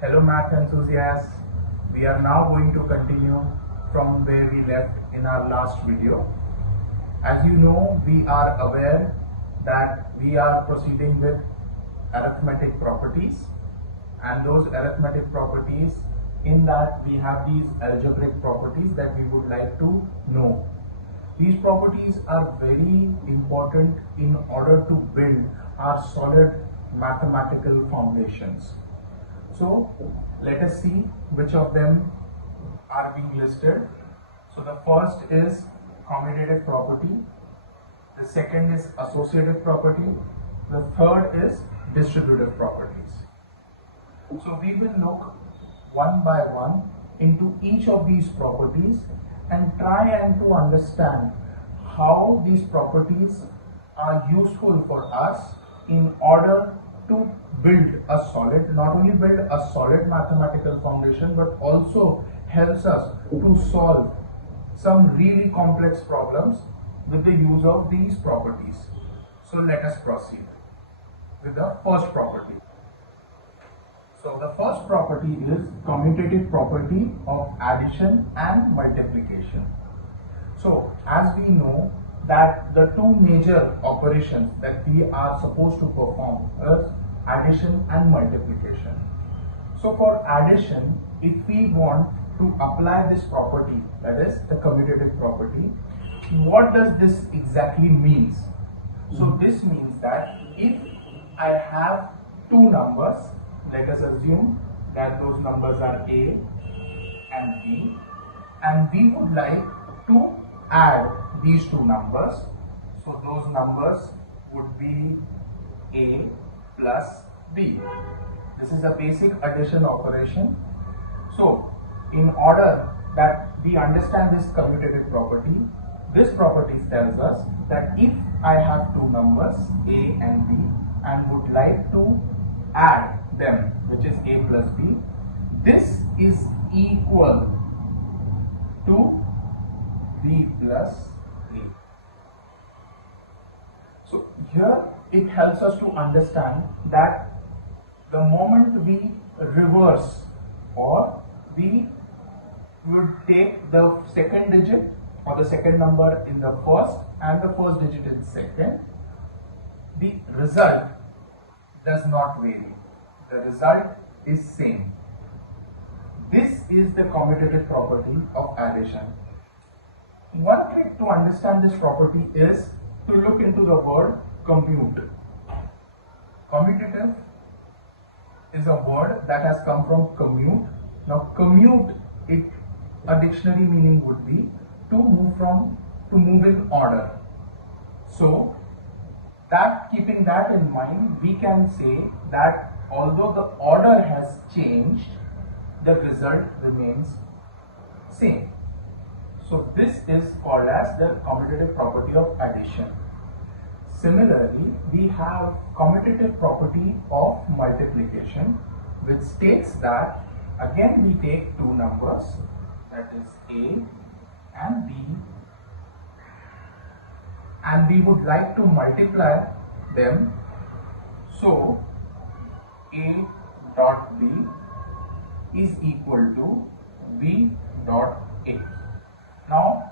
Hello math enthusiasts, we are now going to continue from where we left in our last video. As you know, we are aware that we are proceeding with arithmetic properties, and those arithmetic properties, in that we have these algebraic properties that we would like to know. These properties are very important in order to build our solid mathematical foundations. So let us see which of them are being listed. So the first is commutative property, the second is associative property, the third is distributive properties. So we will look one by one into each of these properties and try and to understand how these properties are useful for us in order to build a solid, not only build a solid mathematical foundation, but also helps us to solve some really complex problems with the use of these properties. So let us proceed with the first property. So the first property is commutative property of addition and multiplication. So as we know that the two major operations that we are supposed to perform is addition and multiplication. So for addition, if we want to apply this property, that is the commutative property, what does this exactly means? So this means that if I have two numbers, let us assume that those numbers are A and B, and we would like to add these two numbers. So those numbers would be A plus B. This is a basic addition operation. So in order that we understand this commutative property, this property tells us that if I have two numbers A and B and would like to add them, which is A plus B, this is equal to B plus A. So here it helps us to understand that the moment we reverse, or we would take the second digit or the second number in the first and the first digit in second, the result does not vary. The result is same. This is the commutative property of addition. One trick to understand this property is to look into the word commute. Commutative is a word that has come from commute. Now commute, a dictionary meaning would be to move in order. So that, keeping that in mind, we can say that although the order has changed, the result remains same. So this is called as the commutative property of addition. Similarly, we have commutative property of multiplication, which states that again we take two numbers, that is A and B, and we would like to multiply them. So A dot B is equal to B dot A. Now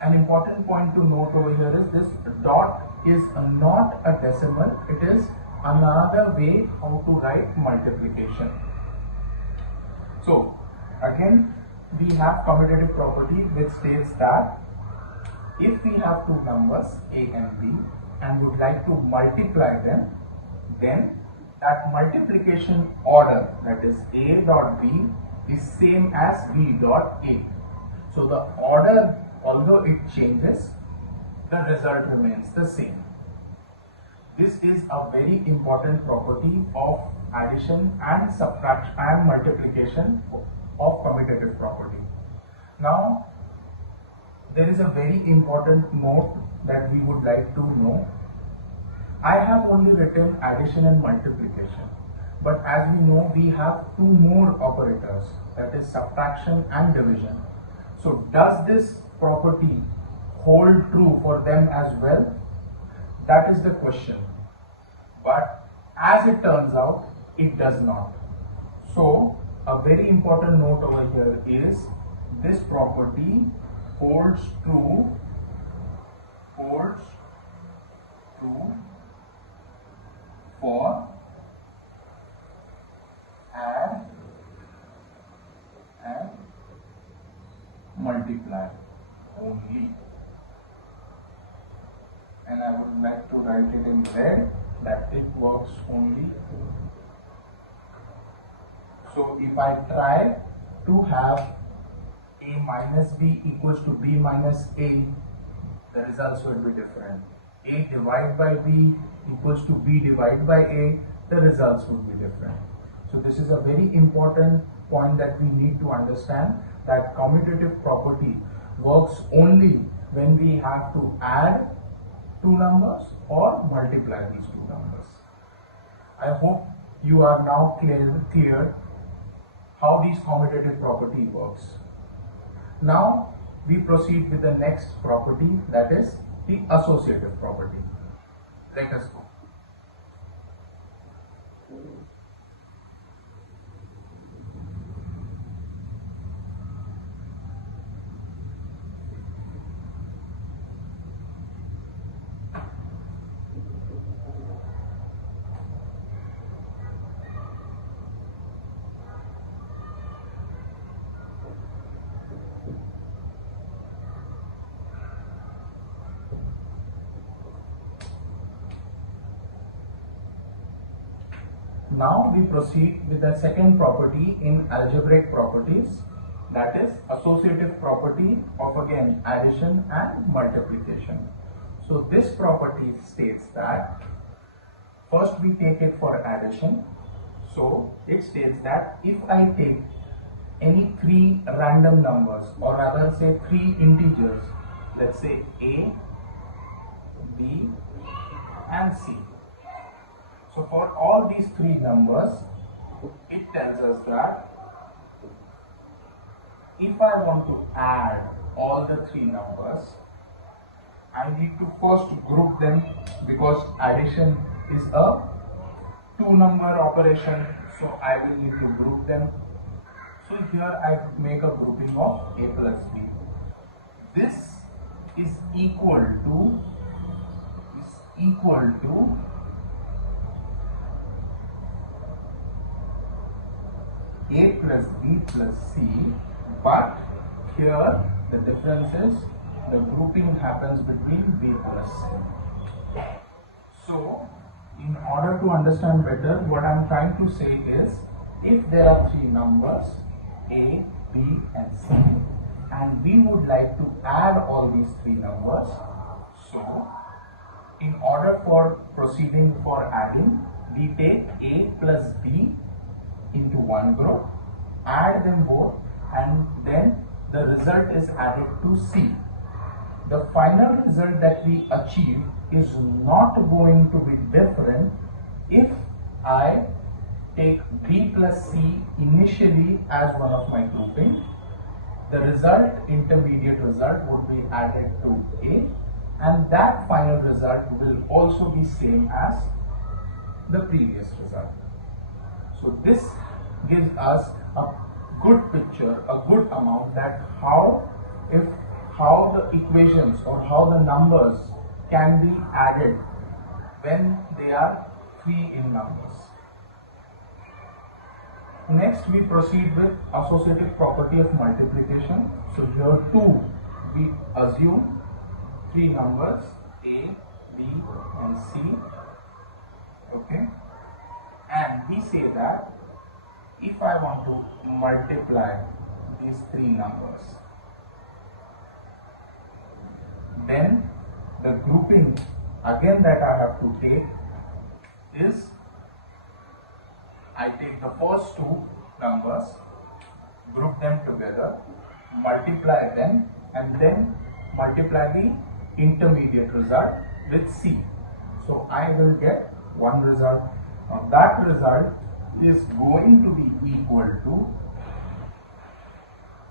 an important point to note over here is this dot is not a decimal, it is another way how to write multiplication. So again we have commutative property which states that if we have two numbers A and B and would like to multiply them, then that multiplication order, that is A dot B, is same as B dot A. So the order, although it changes, the result remains the same. This is a very important property of addition and subtraction and multiplication of commutative property. Now there is a very important note that we would like to know. I have only written addition and multiplication, but as we know, we have two more operators, that is subtraction and division. So does this property hold true for them as well? That is the question. But as it turns out, it does not. So a very important note over here is this property holds true for add and multiply only, and I would like to write it in red that it works only. So if I try to have a minus b equals to b minus a, the results will be different. A divided by b equals to b divided by a, the results would be different. So this is a very important point that we need to understand, that commutative property works only when we have to add two numbers or multiply these two numbers. I hope you are now clear how this commutative property works. Now we proceed with the next property, that is the associative property. Let us go. Now we proceed with the second property in algebraic properties, that is associative property of again addition and multiplication. So this property states that first we take it for addition. So it states that if I take any three random numbers, or rather say three integers, let's say a, b and c. So for all these three numbers, it tells us that if I want to add all the three numbers, I need to first group them, because addition is a two-number operation, so I will need to group them. So here I make a grouping of a plus b. This is equal to a plus b plus c, but here the difference is the grouping happens between b plus c. So in order to understand better, what I am trying to say is, if there are three numbers a, b and c, and we would like to add all these three numbers, so in order for proceeding for adding, we take a plus b into one group, add them both, and then the result is added to c. The final result that we achieve is not going to be different if I take b plus c initially as one of my grouping. The result, intermediate result, would be added to a, and that final result will also be same as the previous result. So this gives us a good picture, a good amount, that how the equations or how the numbers can be added when they are three in numbers. Next we proceed with associative property of multiplication. So here too we assume three numbers a, b and c, okay, and we say that if I want to multiply these three numbers, then the grouping again that I have to take is, I take the first two numbers, group them together, multiply them, and then multiply the intermediate result with c. So I will get one result. Now that result is going to be equal to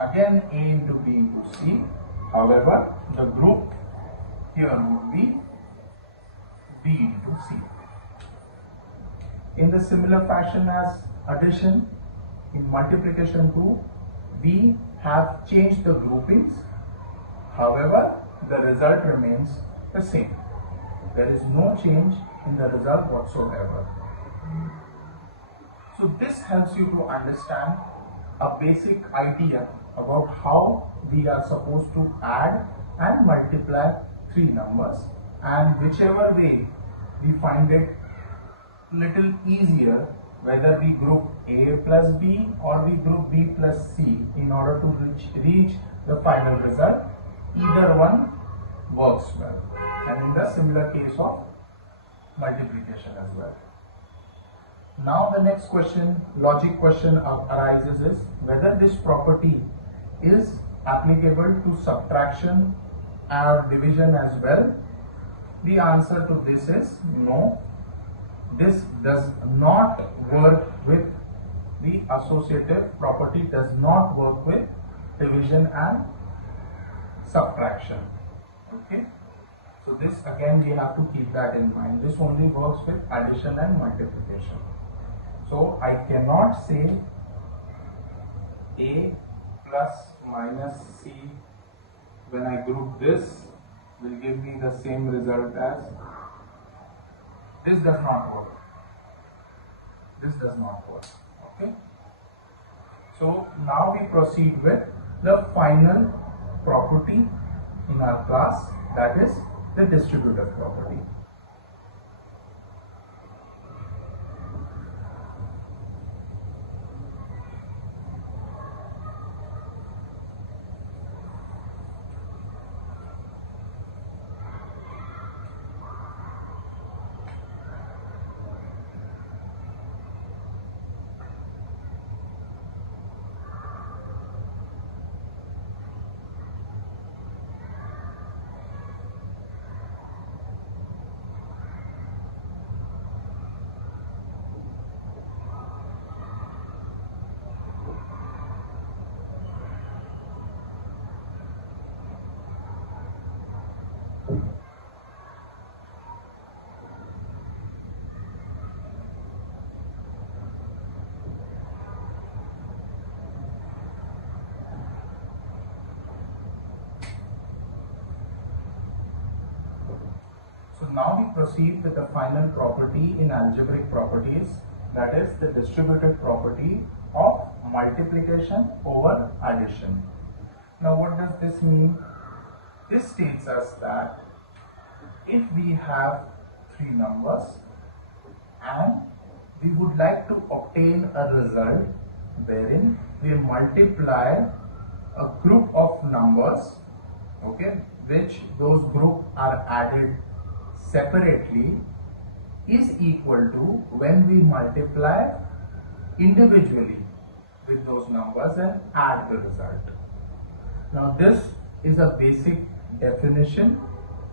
again a into b into c. However, the group here would be b into c. In the similar fashion as addition, in multiplication 2, we have changed the groupings. However, the result remains the same. There is no change in the result whatsoever. So this helps you to understand a basic idea about how we are supposed to add and multiply three numbers, and whichever way we find it little easier, whether we group A plus B or we group B plus C in order to reach the final result, either one works well, and in the similar case of multiplication as well. Now the next question, logic question arises is whether this property is applicable to subtraction or division as well. The answer to this is no. This does not work with the associative property, does not work with division and subtraction. Okay, so this again we have to keep that in mind. This only works with addition and multiplication. So I cannot say A plus minus C when I group this will give me the same result as this. Does not work. This does not work. Okay. So now we proceed with the final property in our class, that is the distributive property. So now we proceed with the final property in algebraic properties, that is the distributive property of multiplication over addition. Now what does this mean? This states us that if we have three numbers and we would like to obtain a result wherein we multiply a group of numbers, okay, which those groups are added separately, is equal to when we multiply individually with those numbers and add the result. Now this is a basic definition.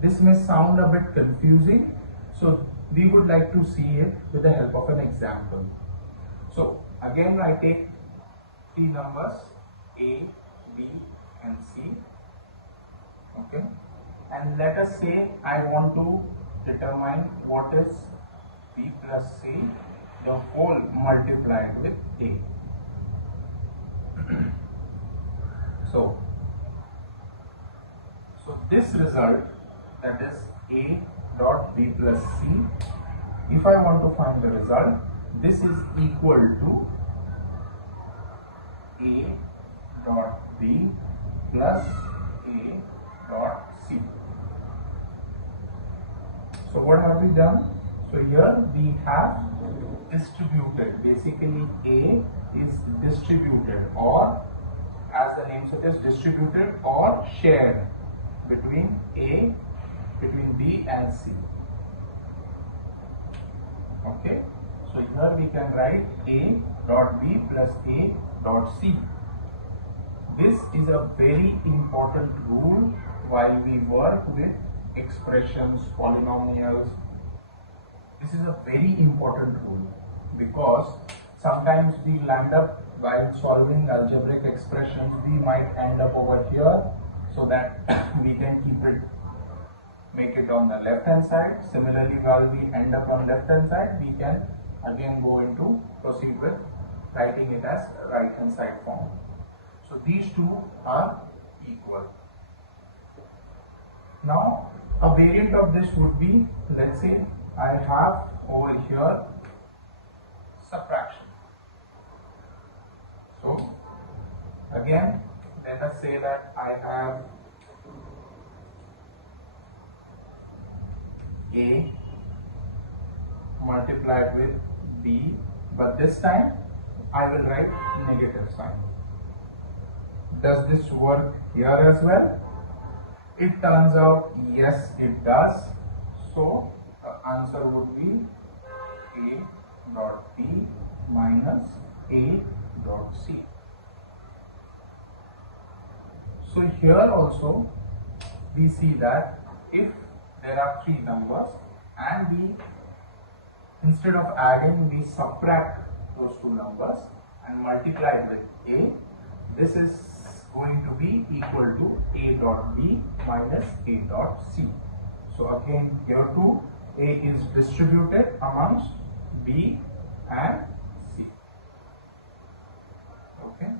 This may sound a bit confusing, so we would like to see it with the help of an example. So again I take three numbers A, B and C, okay, and let us say I want to determine what is B plus C, the whole multiplied with A. So this result, that is A dot B plus C, if I want to find the result, this is equal to A dot B plus A dot C. So what have we done? So here we have distributed. Basically A is distributed, or as the name suggests, distributed or shared between B and C. Okay, so here we can write A dot B plus A dot C. This is a very important rule while we work with expressions, polynomials. This is a very important rule because sometimes we land up while solving algebraic expressions, we might end up over here, so that we can make it on the left hand side. Similarly, while we end up on left hand side, we can again go into proceed with writing it as right hand side form. So these two are equal. Now a variant of this would be, let's say I have over here subtraction. So again, let us say that I have A multiplied with B, but this time I will write negative sign. Does this work here as well? It turns out yes, it does. So the answer would be A dot B minus A dot C. So here also we see that if there are three numbers and we, instead of adding, we subtract those two numbers and multiply with A, this is going to be equal to A dot B minus A dot C. So again here too A is distributed amongst B and C. Okay.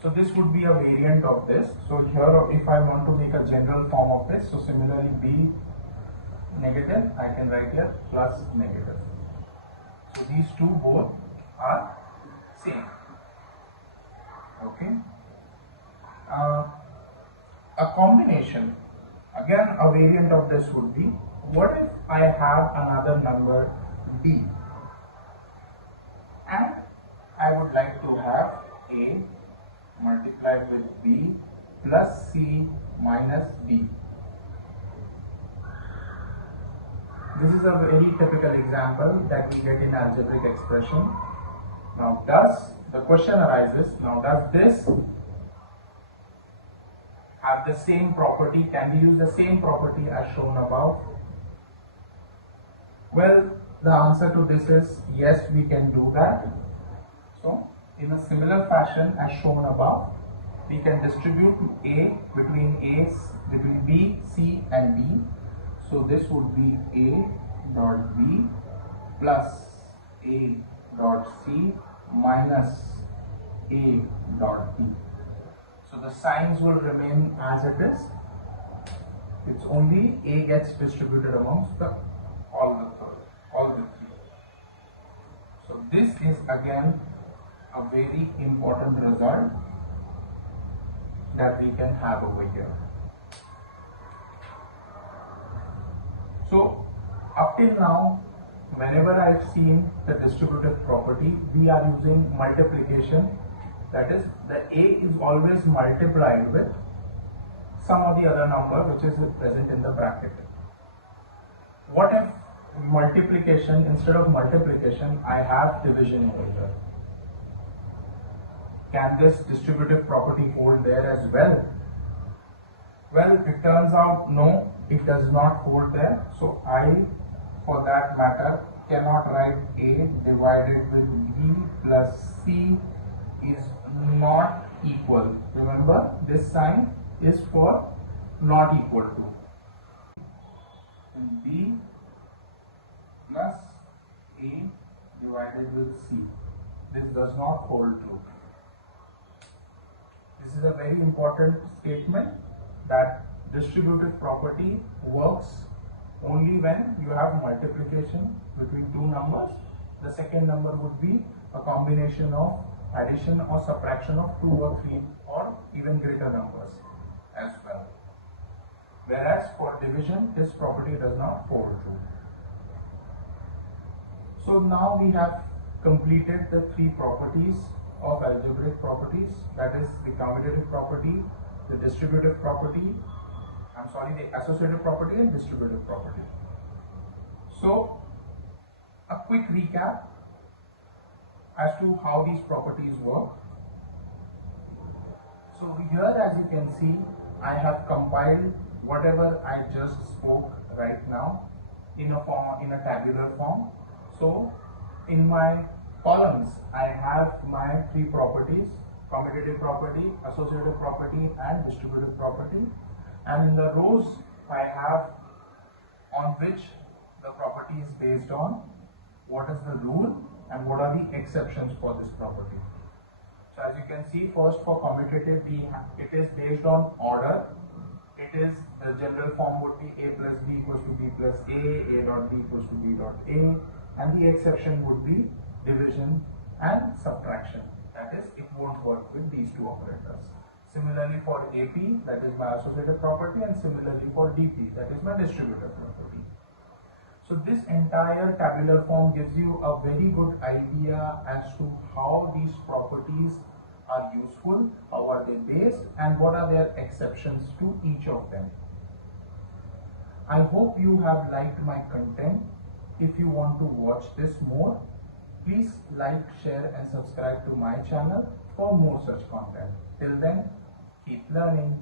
So this would be a variant of this. So here if I want to make a general form of this, so similarly B negative, I can write here plus negative. So these two both are same. Okay. A combination, again a variant of this would be, what if I have another number D and I would like to have A multiplied with B plus C minus D. This is a very typical example that we get in algebraic expression. Now the question arises, now does this have the same property? Can we use the same property as shown above? Well, the answer to this is yes, we can do that. So in a similar fashion as shown above, we can distribute A between B, C and D. So this would be A dot B plus A dot C minus A dot D. So the signs will remain as it is. It's only A gets distributed amongst all the three. So this is again a very important result that we can have over here. So up till now, whenever I've seen the distributive property, we are using multiplication. That is, the A is always multiplied with some of the other number which is present in the bracket. What if multiplication, instead of multiplication, I have division over here? Can this distributive property hold there as well? Well, it turns out no, it does not hold there. So I, for that matter, cannot write A divided with B plus C is not equal. Remember, this sign is for not equal to. B plus A divided with C. This does not hold true. This is a very important statement, that distributive property works only when you have multiplication between two numbers. The second number would be a combination of addition or subtraction of 2 or 3 or even greater numbers as well. Whereas for division, this property does not hold true. So now we have completed the three properties of algebraic properties, that is the commutative property, the distributive property, the associative property and distributive property. So a quick recap as to how these properties work. So here, as you can see, I have compiled whatever I just spoke right now in a tabular form. So in my columns, I have my three properties: commutative property, associative property and distributive property. And in the rows, I have on which the property is based on, what is the rule, and what are the exceptions for this property. So as you can see, first for commutative, it is based on order. It is, the general form would be a plus b equals to b plus a dot b equals to b dot a, and the exception would be division and subtraction. That is, it won't work with these two operators. Similarly for AP, that is my associative property, and similarly for DP, that is my distributive property. So this entire tabular form gives you a very good idea as to how these properties are useful, how are they based, and what are their exceptions to each of them. I hope you have liked my content. If you want to watch this more, please like, share and subscribe to my channel for more such content. Till then, keep learning.